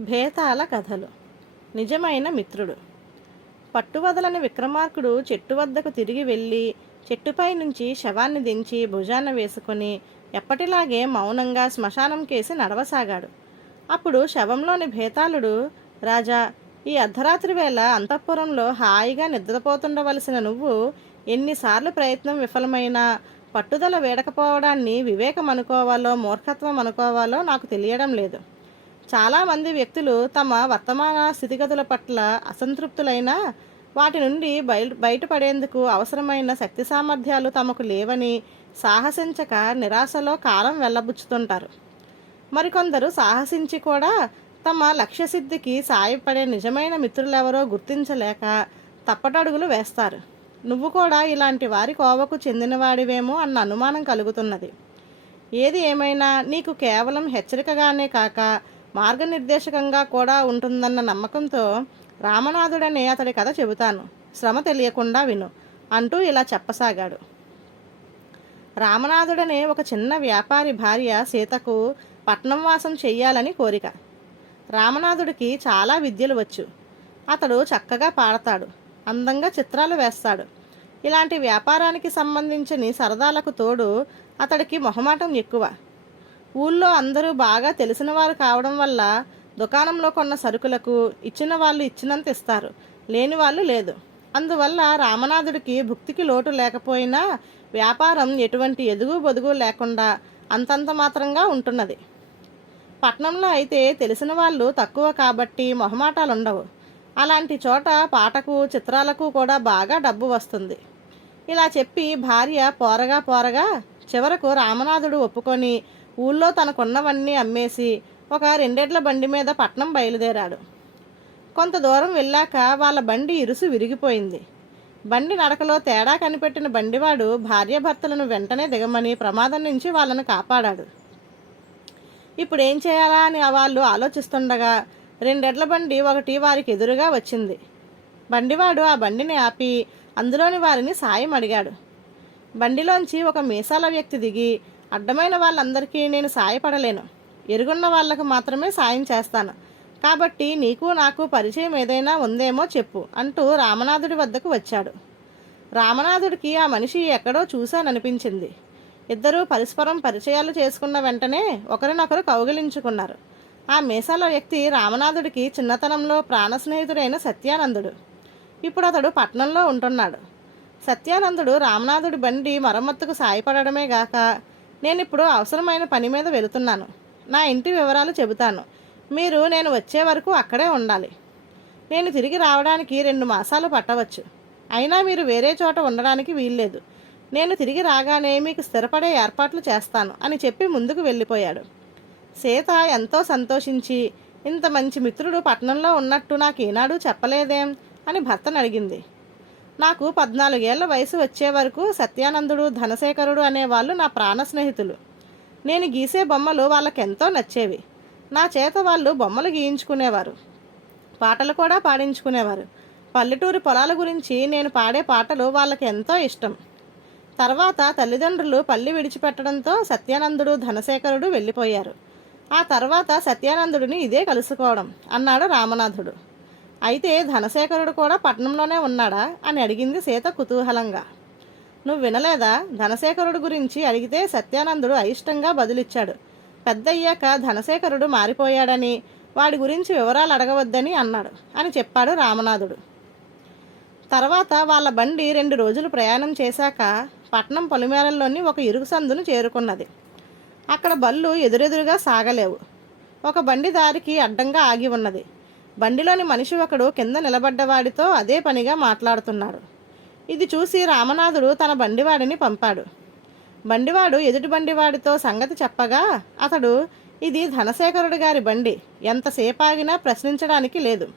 భేతాల కథలు. నిజమైన మిత్రుడు. పట్టువదలని విక్రమార్కుడు చెట్టు వద్దకు తిరిగి వెళ్ళి చెట్టుపై నుంచి శవాన్ని దించి భుజాన వేసుకొని ఎప్పటిలాగే మౌనంగా శ్మశానం కేసి నడవసాగాడు. అప్పుడు శవంలోని భేతాళుడు రాజా ఈ అర్ధరాత్రి వేళ అంతఃపురంలో హాయిగా నిద్రపోతుండవలసిన నువ్వు ఎన్నిసార్లు ప్రయత్నం విఫలమైనా పట్టుదల వేడకపోవడాన్ని వివేకం అనుకోవాలో మూర్ఖత్వం అనుకోవాలో నాకు తెలియడం లేదు. చాలామంది వ్యక్తులు తమ వర్తమాన స్థితిగతుల పట్ల అసంతృప్తులైనా వాటి నుండి బయట బయటపడేందుకు అవసరమైన శక్తి సామర్థ్యాలు తమకు లేవని సాహసించక నిరాశలో కాలం వెళ్ళబుచ్చుతుంటారు. మరికొందరు సాహసించి కూడా తమ లక్ష్యసిద్ధికి సాయపడే నిజమైన మిత్రులెవరో గుర్తించలేక తప్పటడుగులు వేస్తారు. నువ్వు కూడా ఇలాంటి వారి కోవకు చెందినవాడివేమో అన్న అనుమానం కలుగుతున్నది. ఏది ఏమైనా నీకు కేవలం హెచ్చరికగానే కాక మార్గనిర్దేశకంగా కూడా ఉంటుందన్న నమ్మకంతో రామనాథుడనే అతడి కథ చెబుతాను. శ్రమ తెలియకుండా విను. అంటూ ఇలా చెప్పసాగాడు. రామనాథుడనే ఒక చిన్న వ్యాపారి భార్య సీతకు పట్నం వాసం చెయ్యాలని కోరిక. రామనాథుడికి చాలా విద్యలు వచ్చు. అతడు చక్కగా పాడతాడు. అందంగా చిత్రాలు వేస్తాడు. ఇలాంటి వ్యాపారానికి సంబంధించిన సరదాలకు తోడు అతడికి మొహమాటం ఎక్కువ. ఊళ్ళో అందరూ బాగా తెలిసిన వారు కావడం వల్ల దుకాణంలో కొన్న సరుకులకు ఇచ్చిన వాళ్ళు ఇచ్చినంత ఇస్తారు. లేని వాళ్ళు లేదు. అందువల్ల రామనాథుడికి భుక్తికి లోటు లేకపోయినా వ్యాపారం ఎటువంటి ఎదుగు బొదుగు లేకుండా అంతంత మాత్రంగా ఉంటున్నది. పట్నంలో అయితే తెలిసిన వాళ్ళు తక్కువ కాబట్టి మొహమాటాలు ఉండవు అలాంటి చోట పాటకు చిత్రాలకు కూడా బాగా డబ్బు వస్తుంది. ఇలా చెప్పి భార్య పోరగా పోరగా చివరకు రామనాథుడు ఒప్పుకొని ఊళ్ళో తనకున్నవన్నీ అమ్మేసి ఒక రెండేళ్ళ బండి మీద పట్నం బయలుదేరాడు. కొంత దూరం వెళ్ళాక వాళ్ళ బండి ఇరుసు విరిగిపోయింది. బండి నడకలో తేడా కనిపెట్టిన బండివాడు భార్యాభర్తలను వెంటనే దిగమని ప్రమాదం నుంచి వాళ్ళను కాపాడాడు. ఇప్పుడు ఏం చేయాలా అని వాళ్ళు ఆలోచిస్తుండగా రెండెడ్ల బండి ఒకటి వారికి ఎదురుగా వచ్చింది. బండివాడు ఆ బండిని ఆపి అందులోని వారిని సాయం అడిగాడు. బండిలోంచి ఒక మీసాల వ్యక్తి దిగి అడ్డమైన వాళ్ళందరికీ నేను సాయపడలేను. ఎరుగున్న వాళ్ళకు మాత్రమే సాయం చేస్తాను. కాబట్టి నీకు నాకు పరిచయం ఏదైనా ఉందేమో చెప్పు అంటూ రామనాథుడి వద్దకు వచ్చాడు. రామనాథుడికి ఆ మనిషి ఎక్కడో చూశాననిపించింది. ఇద్దరూ పరస్పరం పరిచయాలు చేసుకున్న వెంటనే ఒకరినొకరు కౌగిలించుకున్నారు. ఆ మీసాల వ్యక్తి రామనాథుడికి చిన్నతనంలో ప్రాణ స్నేహితుడైన సత్యానందుడు. ఇప్పుడు అతడు పట్నంలో ఉంటున్నాడు. సత్యానందుడు రామనాథుడి బండి మరమ్మత్తుకు సాయపడమే గాక నేను ఇప్పుడు అవసరమైన పని మీద వెళుతున్నాను. నా ఇంటి వివరాలు చెబుతాను. మీరు నేను వచ్చే వరకు అక్కడే ఉండాలి. నేను తిరిగి రావడానికి రెండు మాసాలు పట్టవచ్చు. అయినా మీరు వేరే చోట ఉండడానికి వీల్లేదు. నేను తిరిగి రాగానే మీకు స్థిరపడే ఏర్పాట్లు చేస్తాను అని చెప్పి ముందుకు వెళ్ళిపోయాడు. సీత ఎంతో సంతోషించి ఇంత మంచి మిత్రుడు పట్టణంలో ఉన్నట్టు నాకు ఈనాడు చెప్పలేదేం? అని భర్తను అడిగింది. నాకు పద్నాలుగేళ్ళ వయసు వచ్చే వరకు సత్యానందుడు ధనశేఖరుడు అనేవాళ్ళు నా ప్రాణ స్నేహితులు. నేను గీసే బొమ్మలు వాళ్ళకెంతో నచ్చేవి. నా చేత వాళ్ళు బొమ్మలు గీయించుకునేవారు. పాటలు కూడా పాడించుకునేవారు. పల్లెటూరి పొలాల గురించి నేను పాడే పాటలు వాళ్ళకి ఎంతో ఇష్టం. తర్వాత తల్లిదండ్రులు పల్లి విడిచిపెట్టడంతో సత్యానందుడు ధనశేఖరుడు వెళ్ళిపోయారు. ఆ తర్వాత సత్యానందుడిని ఇదే కలుసుకోవడం అన్నాడు రామనాథుడు. అయితే ధనశేఖరుడు కూడా పట్నంలోనే ఉన్నాడా? అని అడిగింది సీత కుతూహలంగా. నువ్వు వినలేదా? ధనశేఖరుడు గురించి అడిగితే సత్యానందుడు అయిష్టంగా బదులిచ్చాడు. పెద్దయ్యాక ధనశేఖరుడు మారిపోయాడని వాడి గురించి వివరాలు అడగవద్దని అన్నాడు అని చెప్పాడు రామనాథుడు. తర్వాత వాళ్ళ బండి రెండు రోజులు ప్రయాణం చేశాక పట్నం పొలిమేరల్లోని ఒక ఇరుగు సందును చేరుకున్నది. అక్కడ బళ్ళు ఎదురెదురుగా సాగలేవు. ఒక బండి దారికి అడ్డంగా ఆగి ఉన్నది. బండిలోని మనిషి ఒకడు కింద నిలబడ్డవాడితో అదే పనిగా మాట్లాడుతున్నాడు. ఇది చూసి రామనాథుడు తన బండివాడిని పంపాడు. బండివాడు ఎదుటి బండివాడితో సంగతి చెప్పగా అతడు ఇది ధనశేఖరుడు గారి బండి. ఎంతసేపు ఆగినా ప్రశ్నించడానికి లేదు.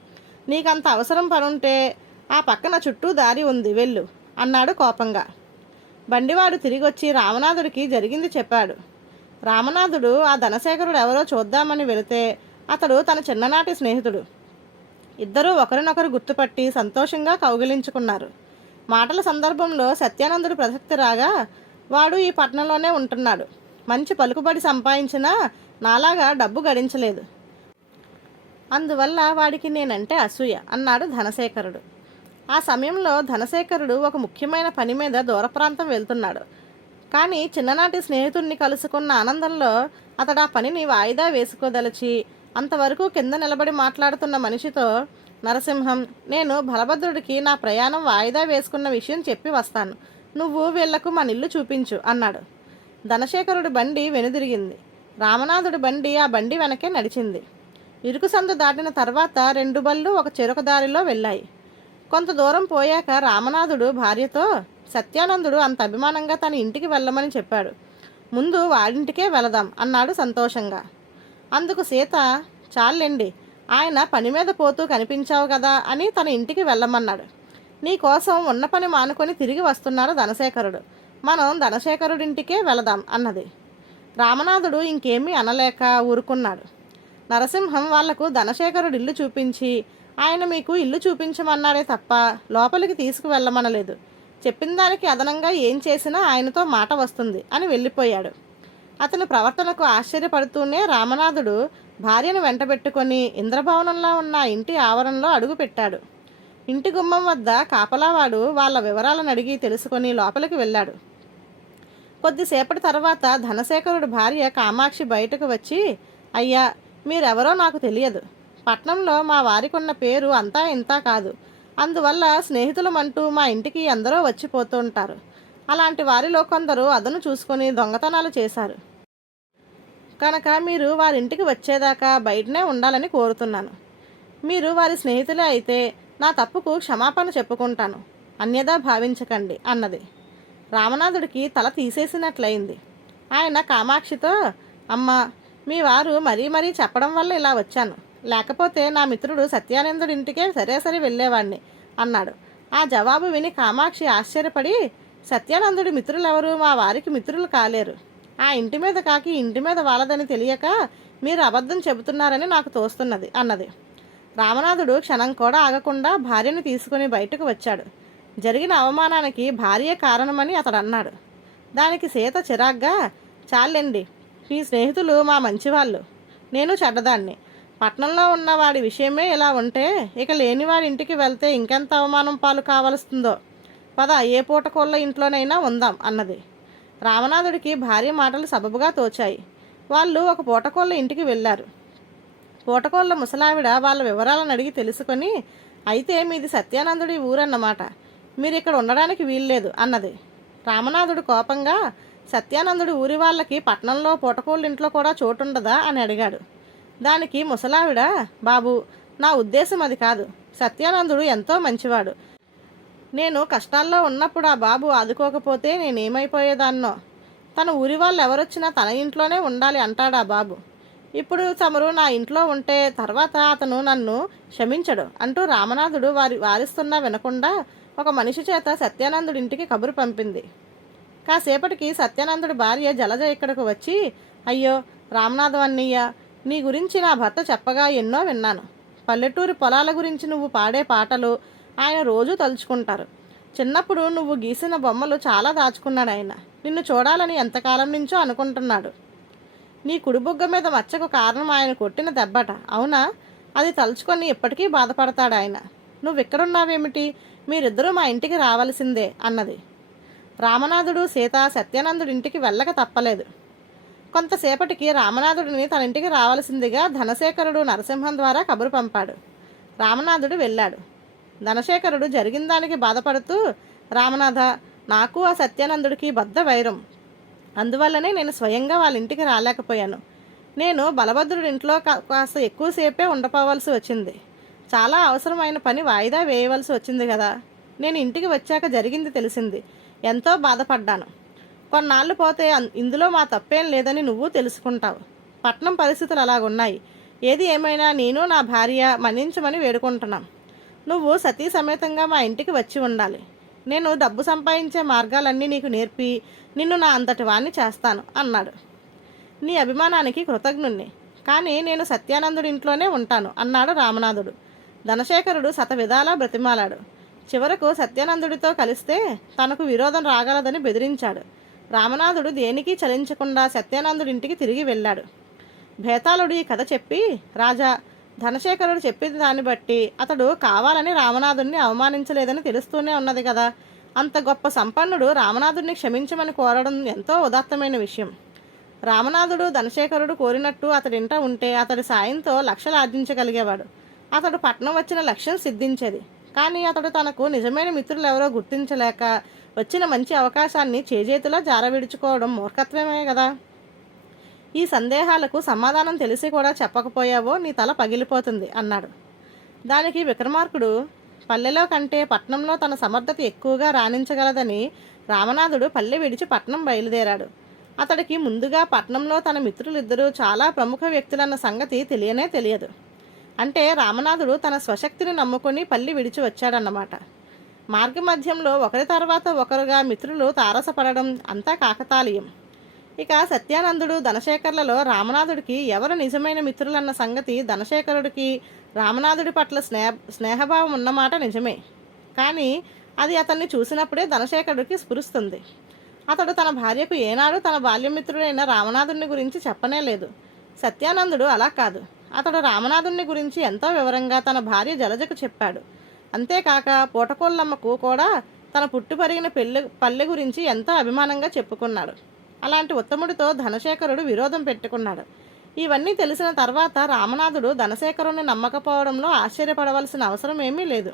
నీకంత అవసరం పనుంటే ఆ పక్కన చుట్టూ దారి ఉంది వెళ్ళు అన్నాడు కోపంగా. బండివాడు తిరిగొచ్చి రామనాథుడికి జరిగింది చెప్పాడు. రామనాథుడు ఆ ధనశేఖరుడు ఎవరో చూద్దామని వెళితే అతడు తన చిన్ననాటి స్నేహితుడు. ఇద్దరూ ఒకరినొకరు గుర్తుపట్టి సంతోషంగా కౌగిలించుకున్నారు. మాటల సందర్భంలో సత్యానందుడు ప్రసక్తి రాగా వాడు ఈ పట్టణంలోనే ఉంటున్నాడు. మంచి పలుకుబడి సంపాదించినా నాలాగా డబ్బు గడించలేదు. అందువల్ల వాడికి నేనంటే అసూయ అన్నాడు ధనశేఖరుడు. ఆ సమయంలో ధనశేఖరుడు ఒక ముఖ్యమైన పని మీద దూర ప్రాంతం వెళ్తున్నాడు. కానీ చిన్ననాటి స్నేహితుడిని కలుసుకున్న ఆనందంలో అతడు ఆ పనిని వాయిదా వేసుకోదలిచి అంతవరకు కింద నిలబడి మాట్లాడుతున్న మనిషితో నరసింహం నేను బలభద్రుడికి నా ప్రయాణం వాయిదా వేసుకున్న విషయం చెప్పి వస్తాను. నువ్వు వీళ్ళకు మన ఇల్లు చూపించు అన్నాడు. ధనశేఖరుడి బండి వెనుదిరిగింది. రామనాథుడి బండి ఆ బండి వెనకే నడిచింది. ఇరుకు సందు దాటిన తర్వాత రెండు బళ్ళు ఒక చెరొక దారిలో వెళ్ళాయి. కొంత దూరం పోయాక రామనాథుడు భార్యతో సత్యానందుడు అంత అభిమానంగా తన ఇంటికి వెళ్ళమని చెప్పాడు. ముందు వాడింటికే వెళదాం అన్నాడు సంతోషంగా. అందుకు సీత చాలండి ఆయన పని మీద పోతూ కనిపించావు కదా అని తన ఇంటికి వెళ్ళమన్నాడు. నీ కోసం ఉన్న పని మానుకొని తిరిగి వస్తున్నాడు ధనశేఖరుడు. మనం ధనశేఖరుడింటికే వెళదాం అన్నది. రామనాథుడు ఇంకేమీ అనలేక ఊరుకున్నాడు. నరసింహం వాళ్ళకు ధనశేఖరుడు ఇల్లు చూపించి ఆయన మీకు ఇల్లు చూపించమన్నాడే తప్ప లోపలికి తీసుకువెళ్ళమనలేదు. చెప్పిన దానికి అదనంగా ఏం చేసినా ఆయనతో మాట వస్తుంది అని వెళ్ళిపోయాడు. అతని ప్రవర్తనకు ఆశ్చర్యపడుతూనే రామనాథుడు భార్యను వెంటబెట్టుకొని ఇంద్రభవనంలో ఉన్న ఇంటి ఆవరణలో అడుగుపెట్టాడు. ఇంటి గుమ్మం వద్ద కాపలావాడు వాళ్ళ వివరాలను అడిగి తెలుసుకొని లోపలికి వెళ్ళాడు. కొద్దిసేపటి తర్వాత ధనశేఖరుడు భార్య కామాక్షి బయటకు వచ్చి అయ్యా మీరెవరో నాకు తెలియదు. పట్నంలో మా వారికున్న పేరు అంతా ఇంతా కాదు. అందువల్ల స్నేహితులమంటూ మా ఇంటికి ఎందరో వచ్చిపోతుంటారు అలాంటి వారిలో కొందరు అదను చూసుకొని దొంగతనాలు చేశారు. కనుక మీరు వారింటికి వచ్చేదాకా బయటనే ఉండాలని కోరుతున్నాను. మీరు వారి స్నేహితులే అయితే నా తప్పుకు క్షమాపణ చెప్పుకుంటాను. అన్యదా భావించకండి అన్నది. రామనాథుడికి తల తీసేసినట్లయింది. ఆయన కామాక్షితో అమ్మ మీ వారు మరీ మరీ చెప్పడం వల్ల ఇలా వచ్చాను. లేకపోతే నా మిత్రుడు సత్యానందుడి ఇంటికే సరే సరే వెళ్ళేవాడిని అన్నాడు. ఆ జవాబు విని కామాక్షి ఆశ్చర్యపడి సత్యానందుడి మిత్రులెవరు? మా వారికి మిత్రులు కాలేరు. ఆ ఇంటి మీద కాకి ఇంటి మీద వాళ్ళదని తెలియక మీరు అబద్ధం చెబుతున్నారని నాకు తోస్తున్నది అన్నది. రామనాథుడు క్షణం కూడా ఆగకుండా భార్యను తీసుకుని బయటకు వచ్చాడు. జరిగిన అవమానానికి భార్య కారణమని అతడు అన్నాడు దానికి సీత చిరాగ్గా చాలండి మీ స్నేహితులు మా మంచివాళ్ళు. నేను చెడ్డదాన్ని. పట్నంలో ఉన్న వాడి విషయమే ఇలా ఉంటే ఇక లేని వాడి ఇంటికి వెళ్తే ఇంకెంత అవమానం పాలు కావలస్తుందో. పద ఏ పూటకోళ్ళ ఇంట్లోనైనా ఉందాం అన్నది. రామనాథుడికి భార్య మాటలు సబబుగా తోచాయి. వాళ్ళు ఒక పూటకోళ్ళ ఇంటికి వెళ్ళారు. పూటకోళ్ళ ముసలావిడ వాళ్ళ వివరాలను అడిగి తెలుసుకొని అయితే మీది సత్యానందుడి ఊరన్నమాట. మీరు ఇక్కడ ఉండడానికి వీల్లేదు అన్నది. రామనాథుడు కోపంగా సత్యానందుడి ఊరి వాళ్ళకి పట్నంలో పూటకోళ్ళ ఇంట్లో కూడా చోటుండదా? అని అడిగాడు. దానికి ముసలావిడ బాబు నా ఉద్దేశం అది కాదు. సత్యానందుడు ఎంతో మంచివాడు. నేను కష్టాల్లో ఉన్నప్పుడు ఆ బాబు ఆదుకోకపోతే నేనేమైపోయేదాన్నో. తన ఊరి వాళ్ళు ఎవరొచ్చినా తన ఇంట్లోనే ఉండాలి అంటాడు ఆ బాబు. ఇప్పుడు చమురు నా ఇంట్లో ఉంటే తర్వాత అతను నన్ను క్షమించడు అంటూ రామనాథుడు వారి వారిస్తున్నా వినకుండా ఒక మనిషి చేత సత్యానందుడి ఇంటికి కబురు పంపింది. కాసేపటికి సత్యానందుడి భార్య జలజ ఇక్కడకు వచ్చి అయ్యో రామనాథం అన్నయ్య నీ గురించి నా భర్త చెప్పగా ఎన్నో విన్నాను. పల్లెటూరు పొలాల గురించి నువ్వు పాడే పాటలు ఆయన రోజు తలుచుకుంటారు. చిన్నప్పుడు నువ్వు గీసిన బొమ్మలు చాలా దాచుకున్నాడు ఆయన. నిన్ను చూడాలని ఎంతకాలం నుంచో అనుకుంటున్నాడు. నీ కుడిబుగ్గ మీద మచ్చకు కారణం ఆయన కొట్టిన దెబ్బట అవునా? అది తలుచుకొని ఇప్పటికీ బాధపడతాడు ఆయన. నువ్వు ఇక్కడున్నావేమిటి? మీరిద్దరూ మా ఇంటికి రావలసిందే అన్నది. రామనాథుడు సీత సత్యానందుడి ఇంటికి వెళ్ళక తప్పలేదు. కొంతసేపటికి రామనాథుడిని తన ఇంటికి రావలసిందిగా ధనశేఖరుడు నరసింహం ద్వారా కబురు పంపాడు. రామనాథుడు వెళ్ళాడు. ధనశేఖరుడు జరిగిన దానికి బాధపడుతూ రామనాథ నాకు ఆ సత్యానందుడికి బద్ద వైరం. అందువల్లనే నేను స్వయంగా వాళ్ళ ఇంటికి రాలేకపోయాను. నేను బలభద్రుడి ఇంట్లో కా- కాస్త ఎక్కువసేపే ఉండపోవలసి వచ్చింది. చాలా అవసరమైన పని వాయిదా వేయవలసి వచ్చింది కదా. నేను ఇంటికి వచ్చాక జరిగింది తెలిసింది. ఎంతో బాధపడ్డాను. కొన్నాళ్ళు పోతే ఇందులో మా తప్పేం లేదని నువ్వు తెలుసుకుంటావు. పట్నం పరిస్థితులు అలాగున్నాయి. ఏది ఏమైనా నేను నా భార్య మన్నించమని వేడుకుంటున్నాం. నువ్వు సతీ సమేతంగా మా ఇంటికి వచ్చి ఉండాలి. నేను డబ్బు సంపాదించే మార్గాలన్నీ నీకు నేర్పి నిన్ను నా అంతటి వాణ్ణి చేస్తాను అన్నాడు. నీ అభిమానానికి కృతజ్ఞుణ్ణి. కానీ నేను సత్యానందుడి ఇంట్లోనే ఉంటాను అన్నాడు రామనాథుడు. ధనశేఖరుడు శతవిధాలా బ్రతిమాలాడు. చివరకు సత్యానందుడితో కలిస్తే తనకు విరోధం రాగలదని బెదిరించాడు. రామనాథుడు దేనికి చలించకుండా సత్యానందుడి ఇంటికి తిరిగి వెళ్ళాడు. భేతాళుడు ఈ కథ చెప్పి రాజా ధనశేఖరుడు చెప్పిన దాన్ని బట్టి అతడు కావాలని రామనాథుణ్ణి అవమానించలేదని తెలుస్తూనే ఉన్నది కదా. అంత గొప్ప సంపన్నుడు రామనాథుడిని క్షమించమని కోరడం ఎంతో ఉదాత్తమైన విషయం. రామనాథుడు ధనశేఖరుడు కోరినట్టు అతడింట ఉంటే అతడి సాయంతో లక్షలు ఆర్జించగలిగేవాడు అతడు పట్నం వచ్చిన లక్ష్యం సిద్ధించేది. కానీ అతడు తనకు నిజమైన మిత్రులు ఎవరో గుర్తించలేక వచ్చిన మంచి అవకాశాన్ని చేజేతిలో జారవిడుచుకోవడం మూర్ఖత్వమే కదా. ఈ సందేహాలకు సమాధానం తెలిసి కూడా చెప్పకపోయావో నీ తల పగిలిపోతుంది అన్నాడు. దానికి విక్రమార్కుడు పల్లెలో కంటే పట్నంలో తన సమర్థత ఎక్కువగా రాణించగలదని రామనాథుడు పల్లె విడిచి పట్నం బయలుదేరాడు. అతడికి ముందుగా పట్నంలో తన మిత్రులిద్దరూ చాలా ప్రముఖ వ్యక్తులన్న సంగతి తెలియనే తెలియదు. అంటే రామనాథుడు తన స్వశక్తిని నమ్ముకొని పల్లి విడిచి వచ్చాడన్నమాట. మార్గమధ్యంలో ఒకరి తర్వాత ఒకరుగా మిత్రులు తారసపడడం అంతా కాకతాళీయం. ఇక సత్యానందుడు ధనశేఖర్లలో రామనాథుడికి ఎవరు నిజమైన మిత్రులన్న సంగతి ధనశేఖరుడికి రామనాథుడి పట్ల స్నేహ స్నేహభావం ఉన్నమాట నిజమే. కానీ అది అతన్ని చూసినప్పుడే ధనశేఖరుడికి స్ఫురిస్తుంది. అతడు తన భార్యకు ఏనాడు తన బాల్యమిత్రుడైన రామనాథుడిని గురించి చెప్పనే లేదు. సత్యానందుడు అలా కాదు. అతడు రామనాథుడిని గురించి ఎంతో వివరంగా తన భార్య జలజకు చెప్పాడు. అంతేకాక పూటకోళ్ళమ్మకు కూడా తన పుట్టు పెరిగిన పెళ్ళి పల్లె గురించి ఎంతో అభిమానంగా చెప్పుకున్నాడు. అలాంటి ఉత్తముడితో ధనశేఖరుడు విరోధం పెట్టుకున్నాడు. ఇవన్నీ తెలిసిన తర్వాత రామనాథుడు ధనశేఖరుని నమ్మకపోవడంలో ఆశ్చర్యపడవలసిన అవసరం ఏమీ లేదు.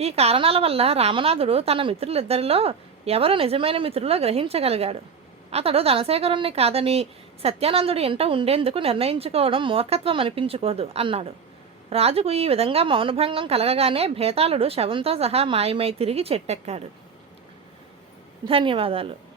ఈ కారణాల వల్ల రామనాథుడు తన మిత్రులిద్దరిలో ఎవరు నిజమైన మిత్రులో గ్రహించగలిగాడు? అతడు ధనశేఖరుణ్ణి కాదని సత్యానందుడి ఇంట ఉండేందుకు నిర్ణయించుకోవడం మూర్ఖత్వం అనిపించుకోదు అన్నాడు. రాజుకు ఈ విధంగా మౌనభంగం కలగగానే భేతాళుడు శవంతో సహా మాయమై తిరిగి చెట్టెక్కాడు. ధన్యవాదాలు.